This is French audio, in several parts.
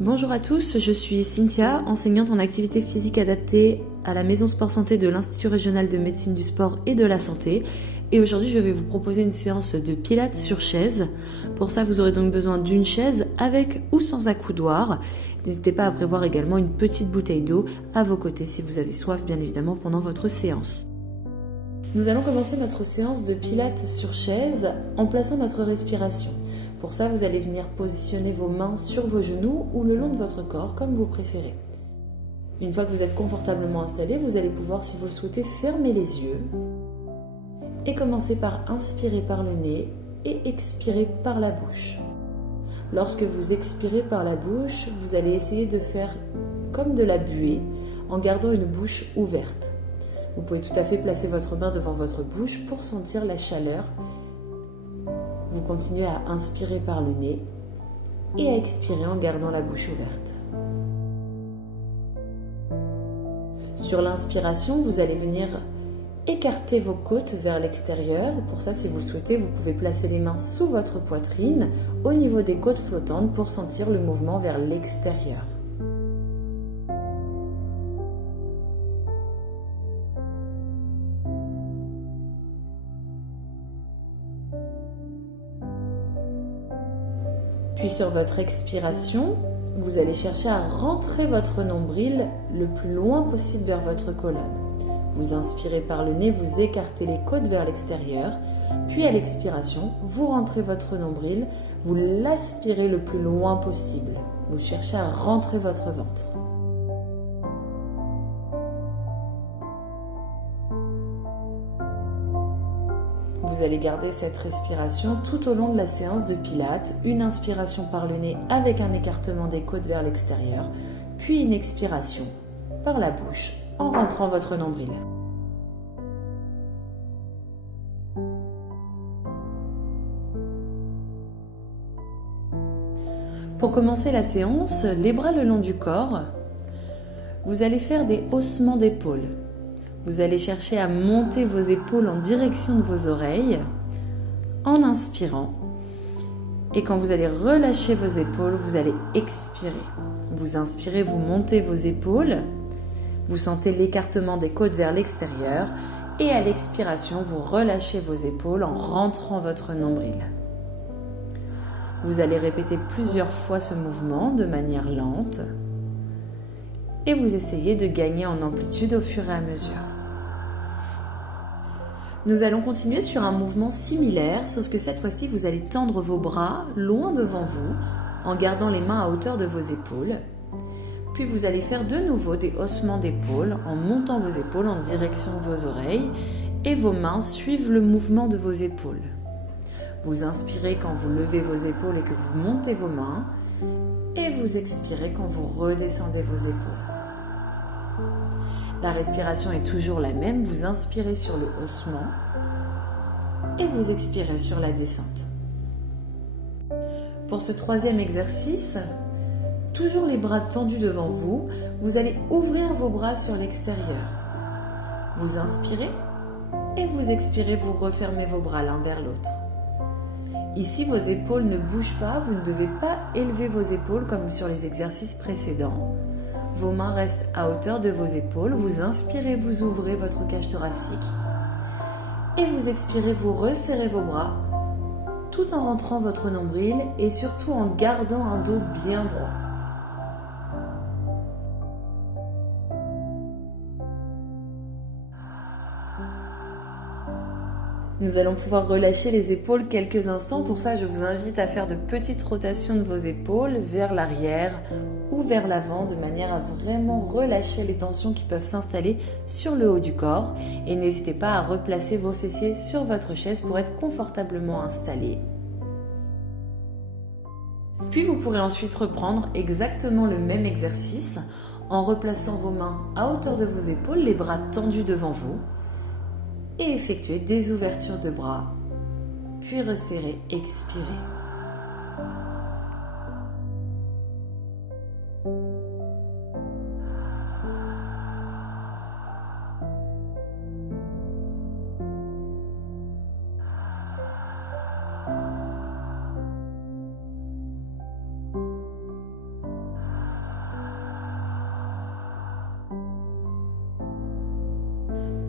Bonjour à tous, je suis Cynthia, enseignante en activité physique adaptée à la Maison Sport Santé de l'Institut Régional de Médecine du Sport et de la Santé. Et aujourd'hui, je vais vous proposer une séance de pilates sur chaise. Pour ça, vous aurez donc besoin d'une chaise avec ou sans accoudoir. N'hésitez pas à prévoir également une petite bouteille d'eau à vos côtés si vous avez soif, bien évidemment, pendant votre séance. Nous allons commencer notre séance de pilates sur chaise en plaçant notre respiration. Pour ça, vous allez venir positionner vos mains sur vos genoux ou le long de votre corps, comme vous préférez. Une fois que vous êtes confortablement installé, vous allez pouvoir, si vous le souhaitez, fermer les yeux et commencer par inspirer par le nez et expirer par la bouche. Lorsque vous expirez par la bouche, vous allez essayer de faire comme de la buée en gardant une bouche ouverte. Vous pouvez tout à fait placer votre main devant votre bouche pour sentir la chaleur. Vous continuez à inspirer par le nez et à expirer en gardant la bouche ouverte. Sur l'inspiration, vous allez venir écarter vos côtes vers l'extérieur. Pour ça, si vous le souhaitez, vous pouvez placer les mains sous votre poitrine au niveau des côtes flottantes pour sentir le mouvement vers l'extérieur. Puis sur votre expiration, vous allez chercher à rentrer votre nombril le plus loin possible vers votre colonne. Vous inspirez par le nez, vous écartez les côtes vers l'extérieur, puis à l'expiration, vous rentrez votre nombril, vous l'aspirez le plus loin possible. Vous cherchez à rentrer votre ventre. Vous allez garder cette respiration tout au long de la séance de pilates. Une inspiration par le nez avec un écartement des côtes vers l'extérieur, puis une expiration par la bouche en rentrant votre nombril. Pour commencer la séance, les bras le long du corps, vous allez faire des haussements d'épaules. Vous allez chercher à monter vos épaules en direction de vos oreilles en inspirant. Et quand vous allez relâcher vos épaules, vous allez expirer. Vous inspirez, vous montez vos épaules. Vous sentez l'écartement des côtes vers l'extérieur. Et à l'expiration, vous relâchez vos épaules en rentrant votre nombril. Vous allez répéter plusieurs fois ce mouvement de manière lente. Et vous essayez de gagner en amplitude au fur et à mesure. Nous allons continuer sur un mouvement similaire, sauf que cette fois-ci, vous allez tendre vos bras loin devant vous, en gardant les mains à hauteur de vos épaules. Puis vous allez faire de nouveau des haussements d'épaules, en montant vos épaules en direction de vos oreilles, et vos mains suivent le mouvement de vos épaules. Vous inspirez quand vous levez vos épaules et que vous montez vos mains, et vous expirez quand vous redescendez vos épaules. La respiration est toujours la même, vous inspirez sur le haussement et vous expirez sur la descente. Pour ce troisième exercice, toujours les bras tendus devant vous, vous allez ouvrir vos bras sur l'extérieur. Vous inspirez et vous expirez, vous refermez vos bras l'un vers l'autre. Ici, vos épaules ne bougent pas, vous ne devez pas élever vos épaules comme sur les exercices précédents. Vos mains restent à hauteur de vos épaules. Vous inspirez, vous ouvrez votre cage thoracique. Et vous expirez, vous resserrez vos bras tout en rentrant votre nombril et surtout en gardant un dos bien droit. Nous allons pouvoir relâcher les épaules quelques instants. Pour ça, je vous invite à faire de petites rotations de vos épaules vers l'arrière ou vers l'avant de manière à vraiment relâcher les tensions qui peuvent s'installer sur le haut du corps. Et n'hésitez pas à replacer vos fessiers sur votre chaise pour être confortablement installé. Puis vous pourrez ensuite reprendre exactement le même exercice en replaçant vos mains à hauteur de vos épaules, les bras tendus devant vous. Et effectuer des ouvertures de bras, puis resserrer, expirer.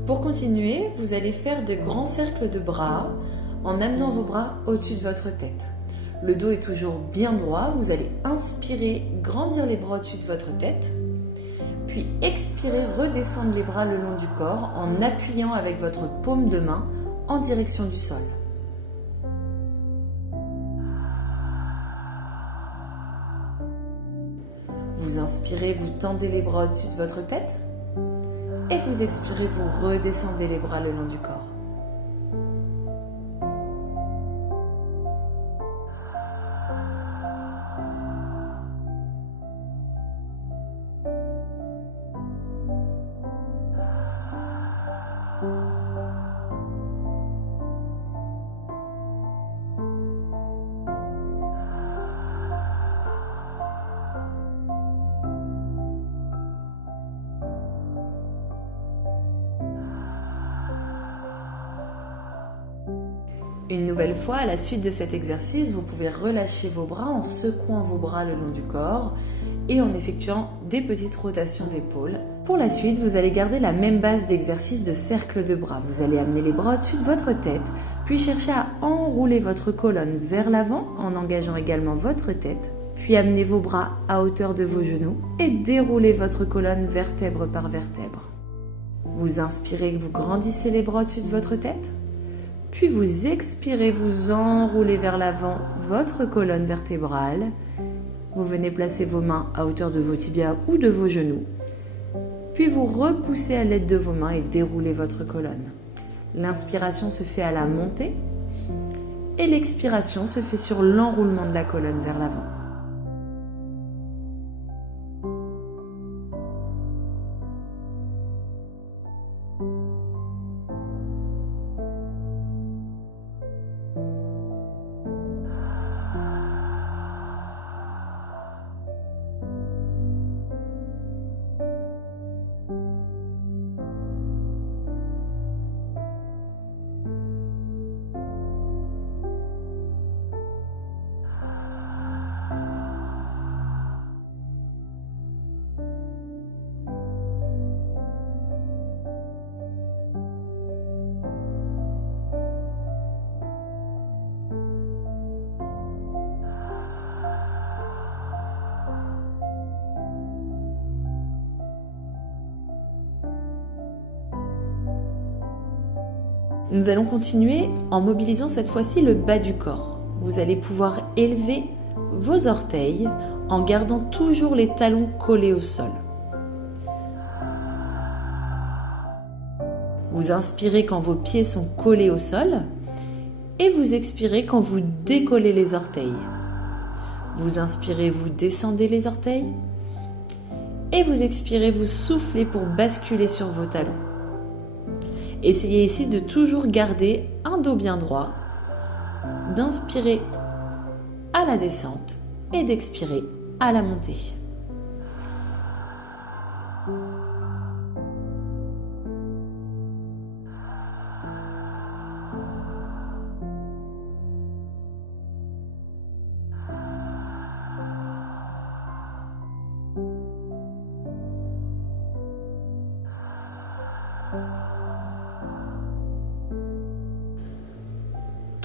Pour continuer, vous allez faire de grands cercles de bras en amenant vos bras au-dessus de votre tête. Le dos est toujours bien droit, vous allez inspirer, grandir les bras au-dessus de votre tête, puis expirer, redescendre les bras le long du corps en appuyant avec votre paume de main en direction du sol. Vous inspirez, vous tendez les bras au-dessus de votre tête et vous expirez, vous redescendez les bras le long du corps. Une nouvelle fois, à la suite de cet exercice, vous pouvez relâcher vos bras en secouant vos bras le long du corps et en effectuant des petites rotations d'épaules. Pour la suite, vous allez garder la même base d'exercice de cercle de bras. Vous allez amener les bras au-dessus de votre tête, puis chercher à enrouler votre colonne vers l'avant en engageant également votre tête, puis amener vos bras à hauteur de vos genoux et dérouler votre colonne vertèbre par vertèbre. Vous inspirez, vous grandissez les bras au-dessus de votre tête. Puis vous expirez, vous enroulez vers l'avant votre colonne vertébrale. Vous venez placer vos mains à hauteur de vos tibias ou de vos genoux. Puis vous repoussez à l'aide de vos mains et déroulez votre colonne. L'inspiration se fait à la montée et l'expiration se fait sur l'enroulement de la colonne vers l'avant. Nous allons continuer en mobilisant cette fois-ci le bas du corps. Vous allez pouvoir élever vos orteils en gardant toujours les talons collés au sol. Vous inspirez quand vos pieds sont collés au sol et vous expirez quand vous décollez les orteils. Vous inspirez, vous descendez les orteils et vous expirez, vous soufflez pour basculer sur vos talons. Essayez ici de toujours garder un dos bien droit, d'inspirer à la descente et d'expirer à la montée.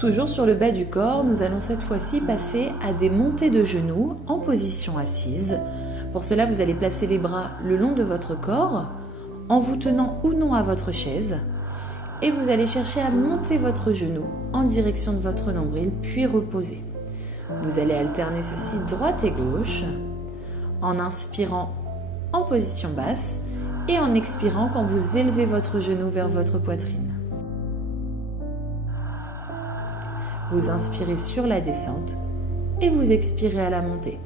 Toujours sur le bas du corps, nous allons cette fois-ci passer à des montées de genoux en position assise. Pour cela, vous allez placer les bras le long de votre corps, en vous tenant ou non à votre chaise. Et vous allez chercher à monter votre genou en direction de votre nombril, puis reposer. Vous allez alterner ceci droite et gauche, en inspirant en position basse et en expirant quand vous élevez votre genou vers votre poitrine. Vous inspirez sur la descente et vous expirez à la montée.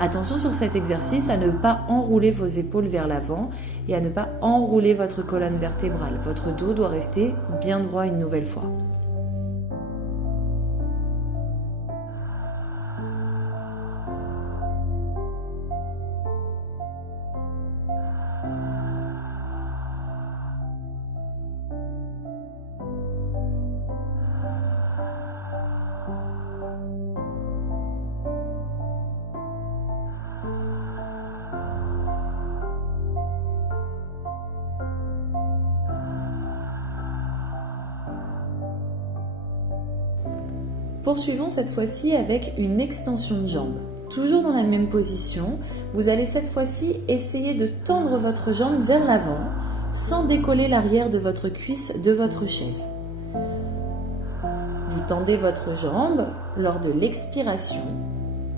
Attention sur cet exercice à ne pas enrouler vos épaules vers l'avant et à ne pas enrouler votre colonne vertébrale. Votre dos doit rester bien droit une nouvelle fois. Poursuivons cette fois-ci avec une extension de jambe. Toujours dans la même position, vous allez cette fois-ci essayer de tendre votre jambe vers l'avant sans décoller l'arrière de votre cuisse de votre chaise. Vous tendez votre jambe lors de l'expiration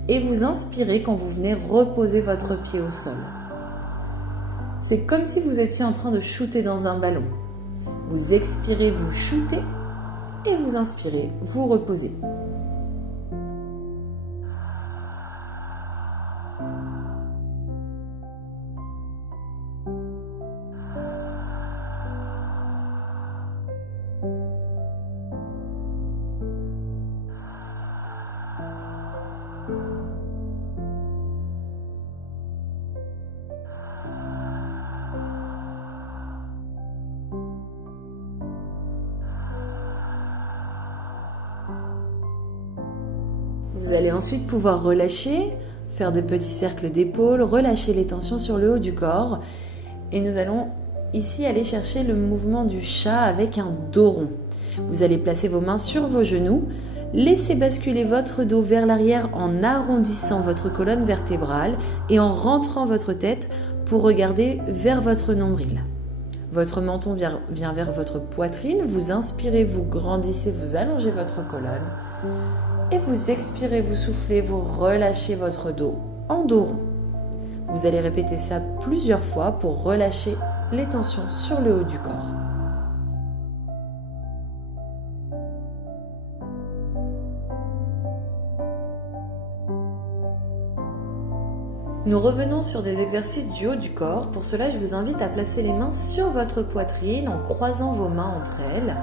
et vous inspirez quand vous venez reposer votre pied au sol. C'est comme si vous étiez en train de shooter dans un ballon. Vous expirez, vous shootez et vous inspirez, vous reposez. Vous allez ensuite pouvoir relâcher, faire des petits cercles d'épaules, relâcher les tensions sur le haut du corps. Et nous allons ici aller chercher le mouvement du chat avec un dos rond. Vous allez placer vos mains sur vos genoux, laisser basculer votre dos vers l'arrière en arrondissant votre colonne vertébrale et en rentrant votre tête pour regarder vers votre nombril. Votre menton vient vers votre poitrine, vous inspirez, vous grandissez, vous allongez votre colonne. Et vous expirez, vous soufflez, vous relâchez votre dos en dos rond. Vous allez répéter ça plusieurs fois pour relâcher les tensions sur le haut du corps. Nous revenons sur des exercices du haut du corps. Pour cela, je vous invite à placer les mains sur votre poitrine en croisant vos mains entre elles.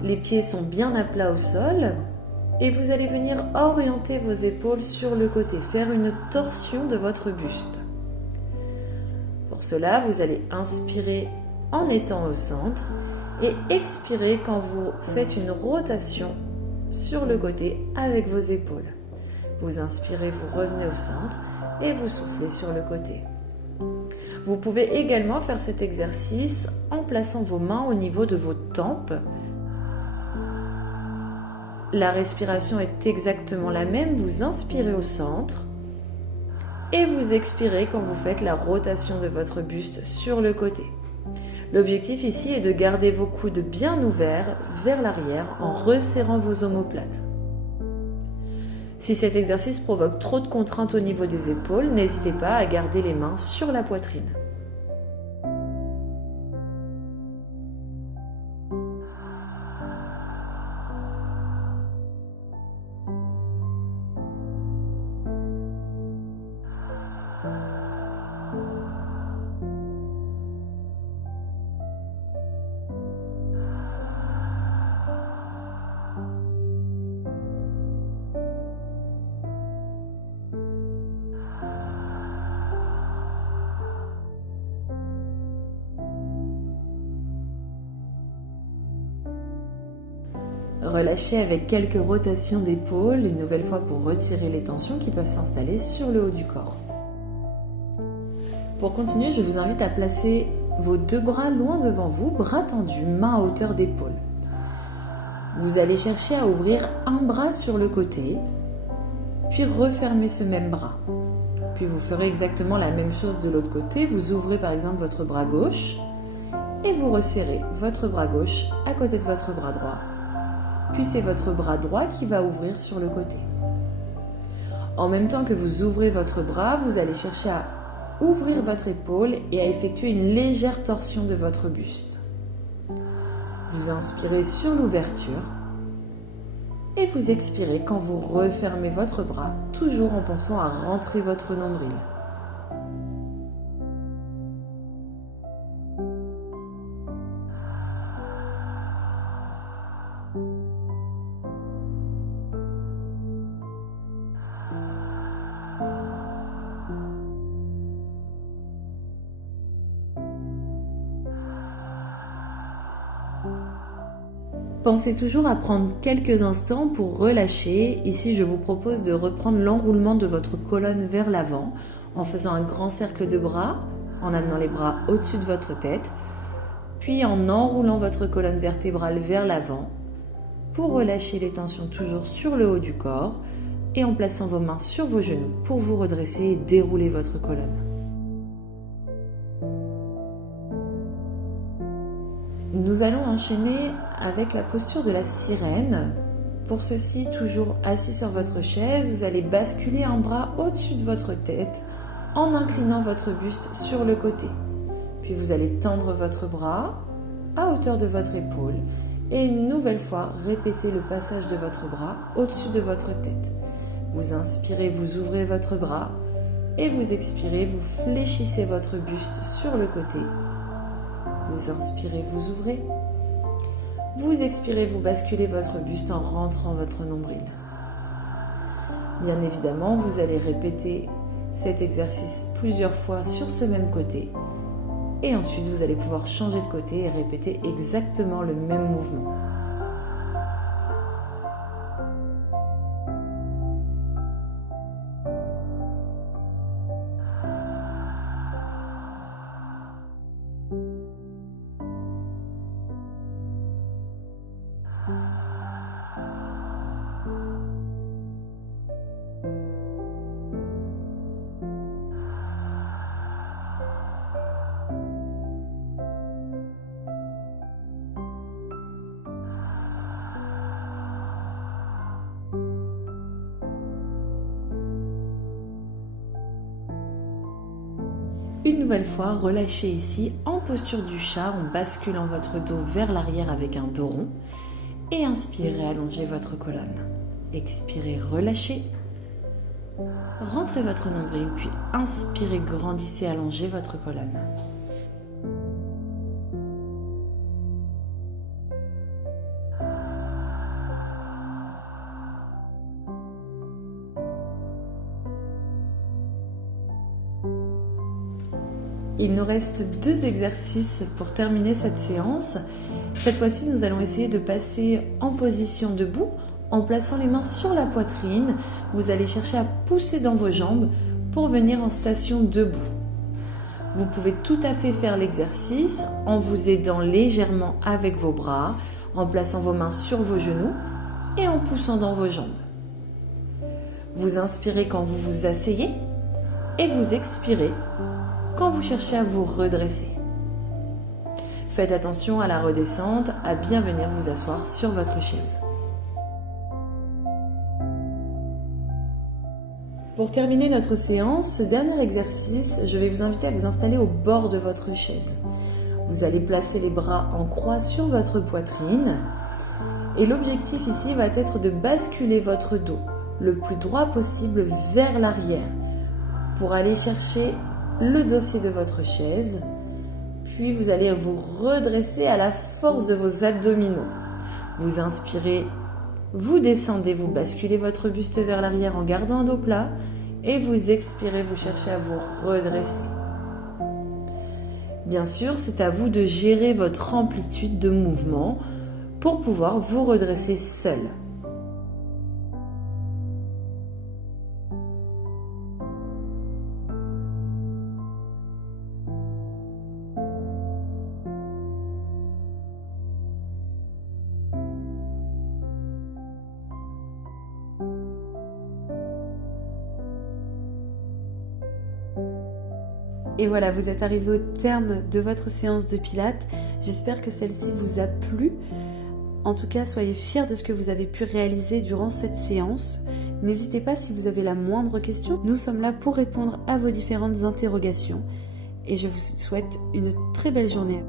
Les pieds sont bien à plat au sol et vous allez venir orienter vos épaules sur le côté, faire une torsion de votre buste. Pour cela, vous allez inspirer en étant au centre et expirer quand vous faites une rotation sur le côté avec vos épaules. Vous inspirez, vous revenez au centre et vous soufflez sur le côté. Vous pouvez également faire cet exercice en plaçant vos mains au niveau de vos tempes. La respiration est exactement la même, vous inspirez au centre et vous expirez quand vous faites la rotation de votre buste sur le côté. L'objectif ici est de garder vos coudes bien ouverts vers l'arrière en resserrant vos omoplates. Si cet exercice provoque trop de contraintes au niveau des épaules, n'hésitez pas à garder les mains sur la poitrine. Relâchez avec quelques rotations d'épaules, une nouvelle fois pour retirer les tensions qui peuvent s'installer sur le haut du corps. Pour continuer, je vous invite à placer vos deux bras loin devant vous, bras tendus, mains à hauteur d'épaule. Vous allez chercher à ouvrir un bras sur le côté, puis refermer ce même bras. Puis vous ferez exactement la même chose de l'autre côté. Vous ouvrez par exemple votre bras gauche et vous resserrez votre bras gauche à côté de votre bras droit. Puis c'est votre bras droit qui va ouvrir sur le côté. En même temps que vous ouvrez votre bras, vous allez chercher à ouvrir votre épaule et à effectuer une légère torsion de votre buste. Vous inspirez sur l'ouverture et vous expirez quand vous refermez votre bras, toujours en pensant à rentrer votre nombril. Pensez toujours à prendre quelques instants pour relâcher. Ici, je vous propose de reprendre l'enroulement de votre colonne vers l'avant en faisant un grand cercle de bras, en amenant les bras au-dessus de votre tête, puis en enroulant votre colonne vertébrale vers l'avant pour relâcher les tensions toujours sur le haut du corps et en plaçant vos mains sur vos genoux pour vous redresser et dérouler votre colonne. Nous allons enchaîner avec la posture de la sirène. Pour ceci, toujours assis sur votre chaise, vous allez basculer un bras au-dessus de votre tête en inclinant votre buste sur le côté. Puis vous allez tendre votre bras à hauteur de votre épaule et une nouvelle fois répéter le passage de votre bras au-dessus de votre tête. Vous inspirez, vous ouvrez votre bras et vous expirez, vous fléchissez votre buste sur le côté. Vous inspirez, vous ouvrez. Vous expirez, vous basculez votre buste en rentrant votre nombril. Bien évidemment, vous allez répéter cet exercice plusieurs fois sur ce même côté. Et ensuite, vous allez pouvoir changer de côté et répéter exactement le même mouvement. Une nouvelle fois, relâchez ici en posture du chat en basculant votre dos vers l'arrière avec un dos rond. Et inspirez, allongez votre colonne. Expirez, relâchez. Rentrez votre nombril, puis inspirez, grandissez, allongez votre colonne. Il nous reste 2 exercices pour terminer cette séance. Cette fois-ci, nous allons essayer de passer en position debout en plaçant les mains sur la poitrine. Vous allez chercher à pousser dans vos jambes pour venir en station debout. Vous pouvez tout à fait faire l'exercice en vous aidant légèrement avec vos bras, en plaçant vos mains sur vos genoux et en poussant dans vos jambes. Vous inspirez quand vous vous asseyez et vous expirez quand vous cherchez à vous redresser. Faites attention à la redescente, à bien venir vous asseoir sur votre chaise. Pour terminer notre séance, ce dernier exercice, je vais vous inviter à vous installer au bord de votre chaise. Vous allez placer les bras en croix sur votre poitrine et l'objectif ici va être de basculer votre dos le plus droit possible vers l'arrière pour aller chercher le dossier de votre chaise, puis vous allez vous redresser à la force de vos abdominaux. Vous inspirez, vous descendez, vous basculez votre buste vers l'arrière en gardant un dos plat et vous expirez, vous cherchez à vous redresser. Bien sûr, c'est à vous de gérer votre amplitude de mouvement pour pouvoir vous redresser seul. Et voilà, vous êtes arrivé au terme de votre séance de pilates. J'espère que celle-ci vous a plu. En tout cas, soyez fiers de ce que vous avez pu réaliser durant cette séance. N'hésitez pas si vous avez la moindre question. Nous sommes là pour répondre à vos différentes interrogations. Et je vous souhaite une très belle journée.